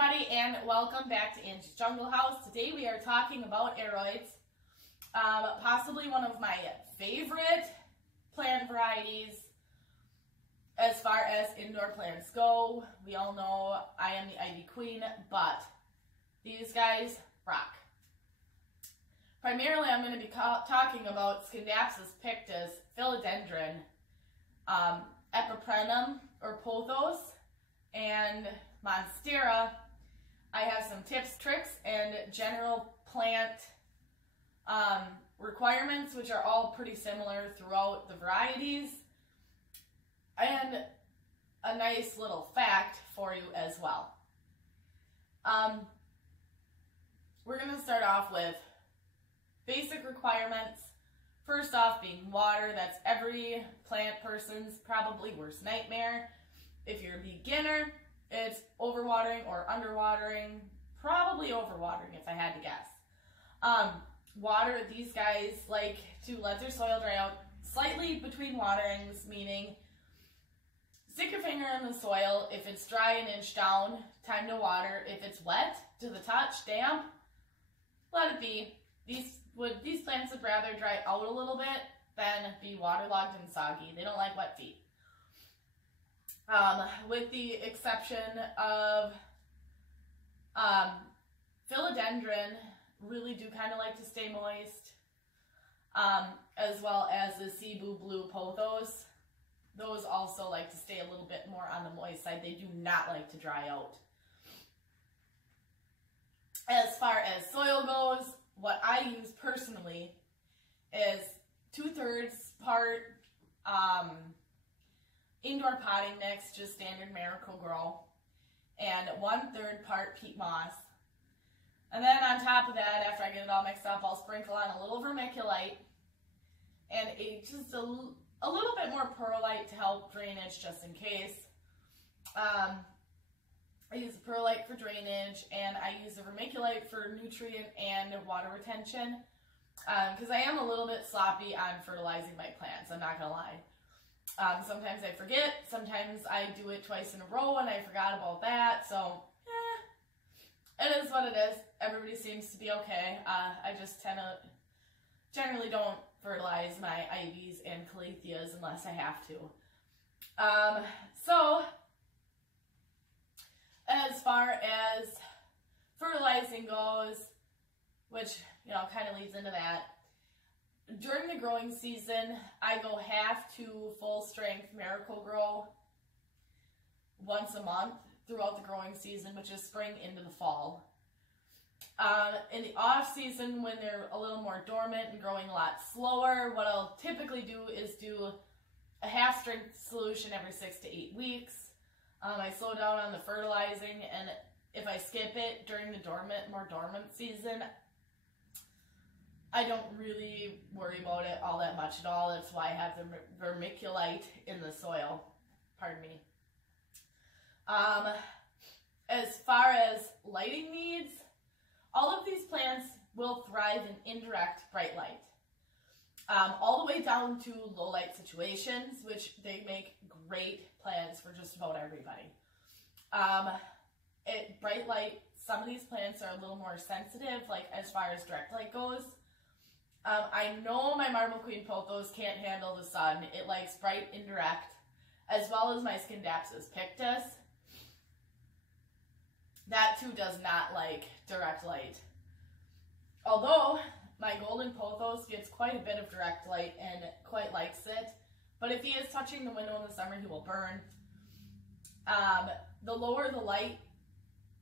everybody, and welcome back to Angie's Jungle House. Today we are talking about aroids, possibly one of my favorite plant varieties as far as indoor plants go. We all know I am the Ivy Queen, but these guys rock. Primarily I'm going to be talking about Scindapsus pictus, Philodendron, Epiprenum or Pothos, and Monstera. I have some tips, tricks, and general plant requirements, which are all pretty similar throughout the varieties, and a nice little fact for you as well. We're going to start off with basic requirements. First off being water. That's every plant person's probably worst nightmare. If you're a beginner, it's overwatering or underwatering. Probably overwatering if I had to guess. Water, these guys like to let their soil dry out slightly between waterings, meaning stick your finger in the soil. If it's dry, an inch down, time to water. If it's wet to the touch, damp, let it be. These plants would rather dry out a little bit than be waterlogged and soggy. They don't like wet feet. With the exception of Philodendron, really do kind of like to stay moist, as well as the Cebu Blue Pothos. Those also like to stay a little bit more on the moist side. They do not like to dry out. As far as soil goes, what I use personally is 2/3 part indoor potting mix, just standard Miracle-Gro, and 1/3 part peat moss. And then on top of that, after I get it all mixed up, I'll sprinkle on a little vermiculite and just a little bit more perlite to help drainage, just in case. I use the perlite for drainage, and I use the vermiculite for nutrient and water retention, because I am a little bit sloppy on fertilizing my plants, I'm not going to lie. Sometimes I forget, sometimes I do it twice in a row and I forgot about that, so it is what it is. Everybody seems to be okay. I just generally don't fertilize my ivies and calatheas unless I have to. So as far as fertilizing goes, which, you know, kind of leads into that, during the growing season, I go half to full strength Miracle-Gro once a month throughout the growing season, which is spring into the fall. In the off season, when they're a little more dormant and growing a lot slower, what I'll typically do is do a half strength solution every 6 to 8 weeks. I slow down on the fertilizing, and if I skip it during the more dormant season, I don't really worry about it all that much at all. That's why I have the vermiculite in the soil. Pardon me. As far as lighting needs, all of these plants will thrive in indirect bright light. All the way down to low light situations, which they make great plants for just about everybody. Bright light, some of these plants are a little more sensitive, like as far as direct light goes. I know my Marble Queen Pothos can't handle the sun. It likes bright indirect, as well as my Scindapsus pictus. That too does not like direct light. Although my Golden Pothos gets quite a bit of direct light and quite likes it, but if he is touching the window in the summer, he will burn. The lower the light,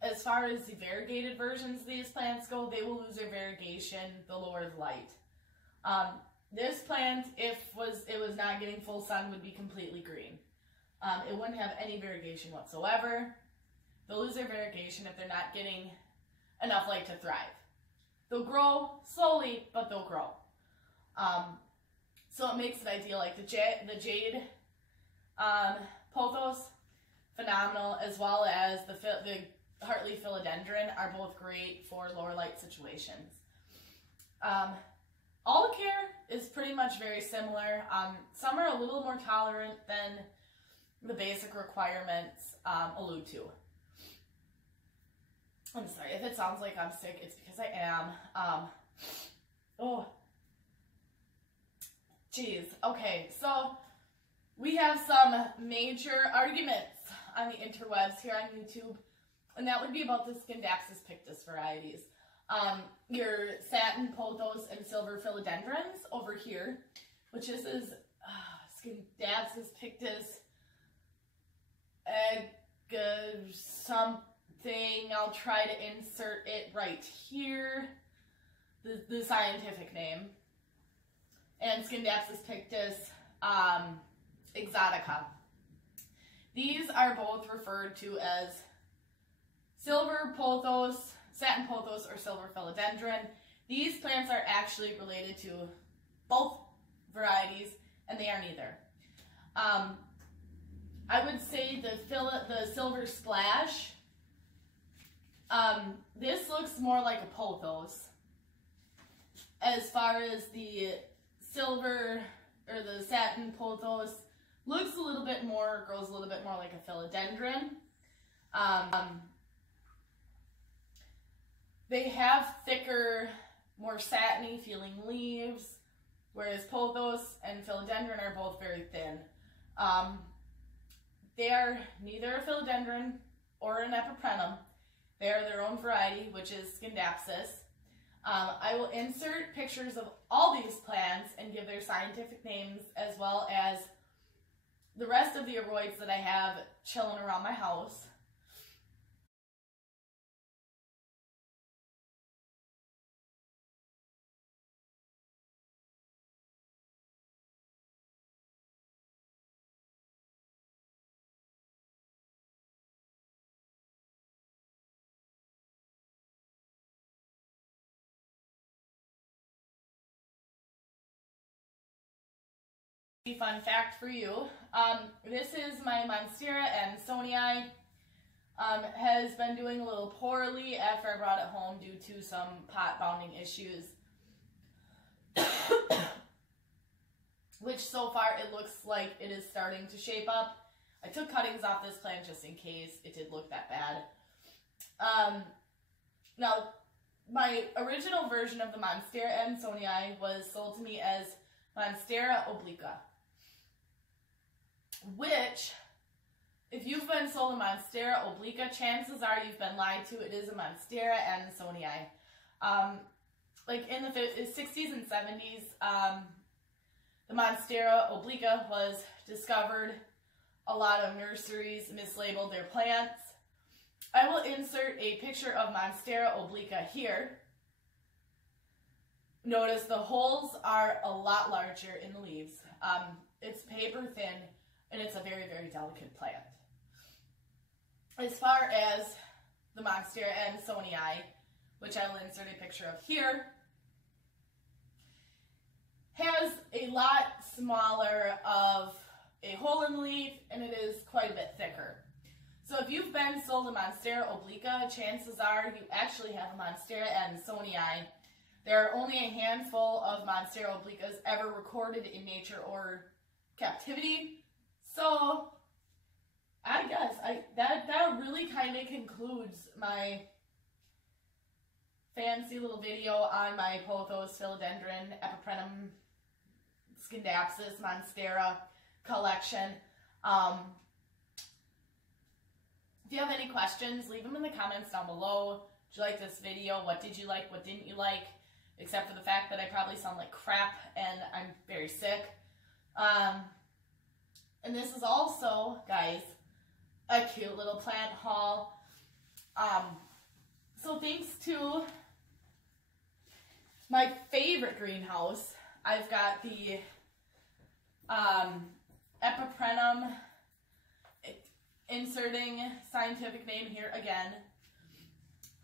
as far as the variegated versions of these plants go, they will lose their variegation the lower the light. This plant, if it was not getting full sun, would be completely green. It wouldn't have any variegation whatsoever. They'll lose their variegation if they're not getting enough light to thrive. They'll grow slowly, but they'll grow. So it makes it ideal. Like the jade Pothos, phenomenal, as well as the Hartley Philodendron are both great for lower light situations. All the care is pretty much very similar. Some are a little more tolerant than the basic requirements allude to. I'm sorry, if it sounds like I'm sick, it's because I am. Oh, geez. Okay, so we have some major arguments on the interwebs here on YouTube, and that would be about the Scindapsus pictus varieties. Your satin pothos and silver philodendrons over here, which is Scindapsus pictus something. I'll try to insert it right here, the scientific name, and Scindapsus pictus exotica. These are both referred to as silver pothos, satin pothos, or silver philodendron. These plants are actually related to both varieties, and they are neither. I would say the silver splash, this looks more like a pothos. As far as the silver or the satin pothos, looks a little bit more, grows a little bit more like a philodendron. They have thicker, more satiny feeling leaves, whereas pothos and philodendron are both very thin. They are neither a philodendron or an epiprenum. They are their own variety, which is Scindapsus. I will insert pictures of all these plants and give their scientific names, as well as the rest of the aroids that I have chilling around my house. Fun fact for you, this is my Monstera Ansonii. Has been doing a little poorly after I brought it home due to some pot bounding issues, which so far it looks like it is starting to shape up. I took cuttings off this plant just in case it did look that bad. Now, my original version of the Monstera Ansonii was sold to me as Monstera obliqua, which, if you've been sold a Monstera obliqua, chances are you've been lied to. It is a Monstera Ansonii. Like in the 60s and 70s, the Monstera obliqua was discovered. A lot of nurseries mislabeled their plants. I will insert a picture of Monstera obliqua here. Notice the holes are a lot larger in the leaves. It's paper thin, and it's a very, very delicate plant. As far as the Monstera Ansonii, which I will insert a picture of here, has a lot smaller of a hole in the leaf, and it is quite a bit thicker. So if you've been sold a Monstera obliqua, chances are you actually have a Monstera Ansonii. There are only a handful of Monstera obliquas ever recorded in nature or captivity. So I guess that really kind of concludes my fancy little video on my Pothos, Philodendron, Epiprenum, Scindapsus, Monstera collection. If you have any questions, leave them in the comments down below. Did you like this video? What did you like? What didn't you like? Except for the fact that I probably sound like crap and I'm very sick. And this is also, guys, a cute little plant haul. So thanks to my favorite greenhouse, I've got the Epiprenum, inserting scientific name here again.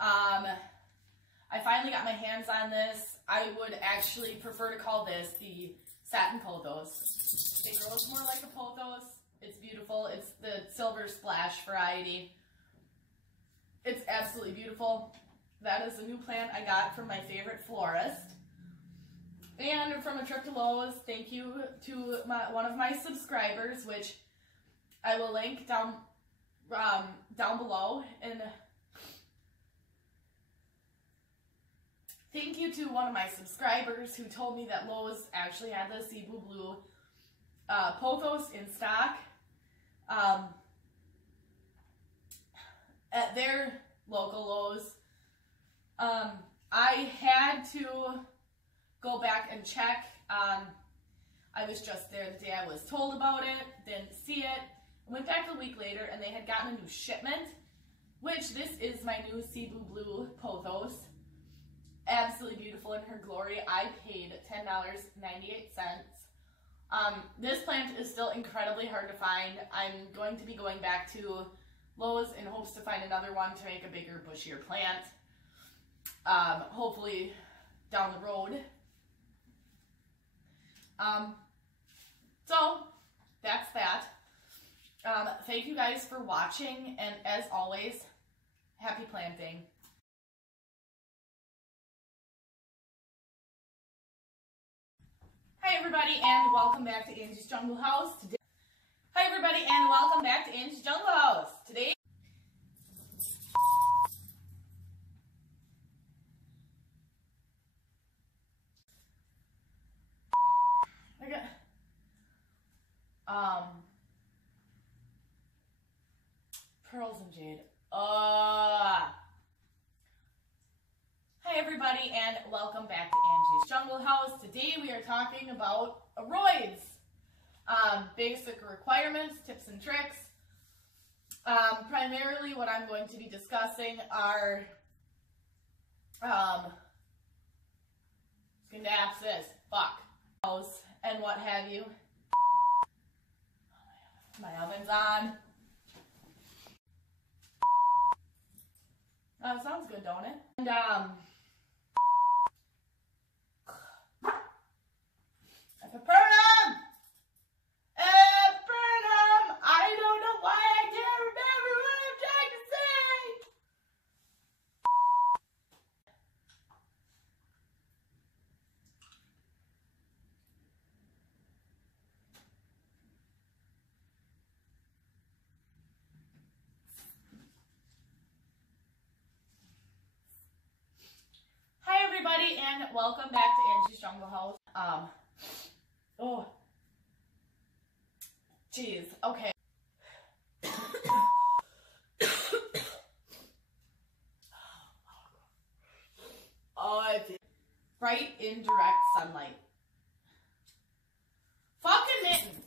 I finally got my hands on this. I would actually prefer to call this the satin pothos. It grows more like a pothos. It's beautiful. It's the silver splash variety. It's absolutely beautiful. That is a new plant I got from my favorite florist. And from a trip to Lowe's, thank you to one of my subscribers, which I will link down below in you to one of my subscribers who told me that Lowe's actually had the Cebu Blue Pothos in stock at their local Lowe's. I had to go back and check. I was just there the day I was told about it, didn't see it. I went back a week later and they had gotten a new shipment, which this is my new Cebu Blue Pothos. Absolutely beautiful in her glory. I paid $10.98. This plant is still incredibly hard to find. I'm going to be going back to Lowe's in hopes to find another one to make a bigger, bushier plant. Hopefully down the road. So that's that. Thank you guys for watching, and as always, happy planting. Hi everybody, and welcome back to Angie's Jungle House. Hi everybody, and welcome back to Angie's Jungle House. Today, I got pearls and jade. Hi everybody, and welcome back to Angie's Jungle House. Today we are talking about aroids. Basic requirements, tips and tricks. Primarily what I'm going to be discussing are Scindapsus, and what have you. My oven's on. Sounds good, don't it? And Epipernum! Epipernum! I don't know why I can't remember what I'm trying to say! Hi everybody, and welcome back to Angie's Jungle House. Oh, jeez, okay. Bright indirect sunlight. Fucking mitten.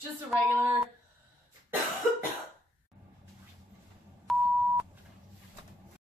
Just a regular